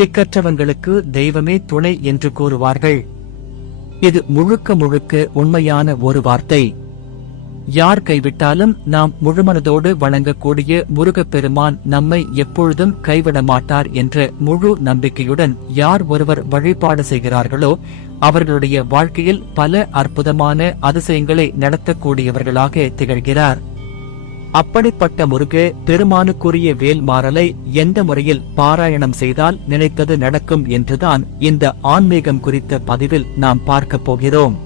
திக்கற்றவங்களுக்கு தெய்வமே துணை என்று கூறுவார்கள். இது முழுக்க முழுக்க உண்மையான ஒரு வார்த்தை. யார் கைவிட்டாலும் நாம் முழுமனதோடு வணங்கக்கூடிய முருகப்பெருமான் நம்மை எப்பொழுதும் கைவிட மாட்டார் என்ற முழு நம்பிக்கையுடன் யார் ஒருவர் வழிபாடு செய்கிறார்களோ அவர்களுடைய வாழ்க்கையில் பல அற்புதமான அதிசயங்களை நடத்தக்கூடியவர்களாக திகழ்கிறார். அப்படிப்பட்ட முருக பெருமானுக்குரிய வேல்மாறலை எந்த முறையில் பாராயணம் செய்தால் நினைத்தது நடக்கும் என்றுதான் இந்த ஆன்மீகம் குறித்த பதிவில் நாம் பார்க்கப் போகிறோம்.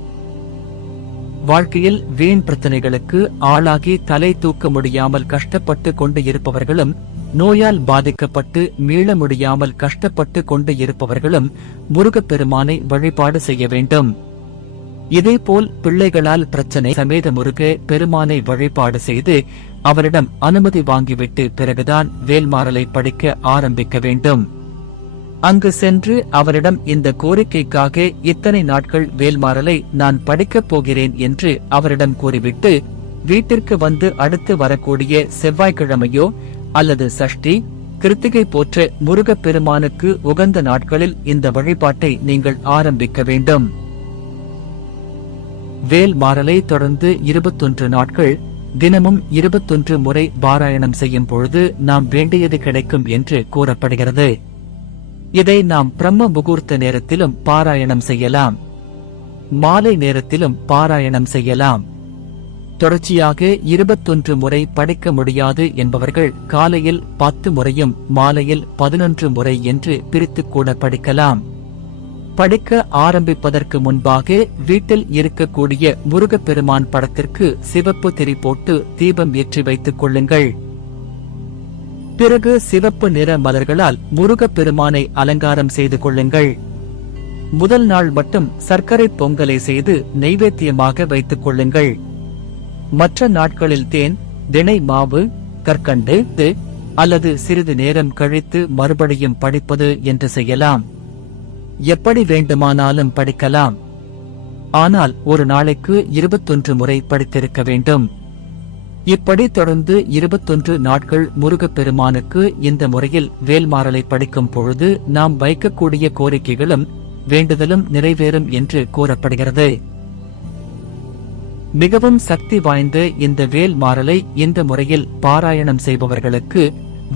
வாழ்க்கையில் வீண் பிரச்சனைகளுக்கு ஆளாகி தலை தூக்க முடியாமல் கஷ்டப்பட்டு கொண்டு இருப்பவர்களும், நோயால் பாதிக்கப்பட்டு மீள முடியாமல் கஷ்டப்பட்டு கொண்டு இருப்பவர்களும் முருகப்பெருமானை வழிபாடு செய்ய வேண்டும். இதேபோல் பிள்ளைகளால் பிரச்சனை சமேத முருக பெருமானை வழிபாடு செய்து அவரிடம் அனுமதி வாங்கிவிட்டு பிறகுதான் வேல்மாறலை படிக்க ஆரம்பிக்க வேண்டும். அங்கு சென்று அவரிடம் இந்த கோரிக்கைக்காக இத்தனை நாட்கள் வேல்மாறலை நான் படிக்கப் போகிறேன் என்று அவரிடம் கூறிவிட்டு வீட்டிற்கு வந்து அடுத்து வரக்கூடிய செவ்வாய்க்கிழமையோ அல்லது சஷ்டி, கிருத்திகை போன்ற முருகப்பெருமானுக்கு உகந்த நாட்களில் இந்த வழிபாட்டை நீங்கள் ஆரம்பிக்க வேண்டும். வேல்மாறலை தொடர்ந்து 21 நாட்கள் தினமும் 21 முறை பாராயணம் செய்யும் பொழுது நாம் வேண்டியது கிடைக்கும் என்று கூறப்படுகிறது. இதை நாம் பிரம்ம முகூர்த்த நேரத்திலும் பாராயணம் செய்யலாம், மாலை நேரத்திலும் பாராயணம் செய்யலாம். தொடர்ச்சியாக 21 முறை படிக்க முடியாது என்பவர்கள் காலையில் 10 முறையும் மாலையில் 11 முறை என்று பிரித்துக் கூட படிக்கலாம். படிக்க ஆரம்பிப்பதற்கு முன்பாக வீட்டில் இருக்கக்கூடிய முருகப்பெருமான் படத்திற்கு சிவப்பு திரி போட்டு தீபம் ஏற்றி வைத்துக் கொள்ளுங்கள். பிறகு சிவப்பு நிற மலர்களால் முருகப்பெருமானை அலங்காரம் செய்து கொள்ளுங்கள். முதல் நாள் மட்டும் சர்க்கரை பொங்கலை செய்து நைவேத்தியமாக வைத்துக் கொள்ளுங்கள். மற்ற நாட்களில் தேன், தினை மாவு, கற்கண்டு அல்லது சிறிது நேரம் கழித்து மறுபடியும் படிப்பது என்று செய்யலாம். எப்படி வேண்டுமானாலும் படிக்கலாம். ஆனால் ஒரு நாளைக்கு 21 முறை படித்திருக்க வேண்டும். இப்படி தொடர்ந்து 21 நாட்கள் முருகப்பெருமானுக்கு இந்த முறையில் வேல்மாறலை படிக்கும் பொழுது நாம் வைக்கக்கூடிய கோரிக்கைகளும் வேண்டுதலும் நிறைவேறும் என்று கூறப்படுகிறது. மிகவும் சக்தி வாய்ந்த இந்த வேல்மாறலை இந்த முறையில் பாராயணம் செய்பவர்களுக்கு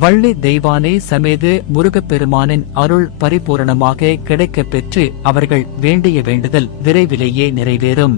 வள்ளி தெய்வானை சமேத முருகப்பெருமானின் அருள் பரிபூரணமாக கிடைக்கப் பெற்று அவர்கள் வேண்டிய வேண்டுதல் விரைவிலேயே நிறைவேறும்.